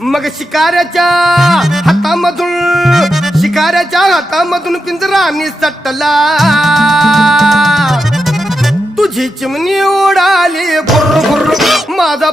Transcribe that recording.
मग शिकाऱ्याच्या हातामधून पिंजरा निसटला तुझी चिमणी उडाली भुर्र भुर्र माझा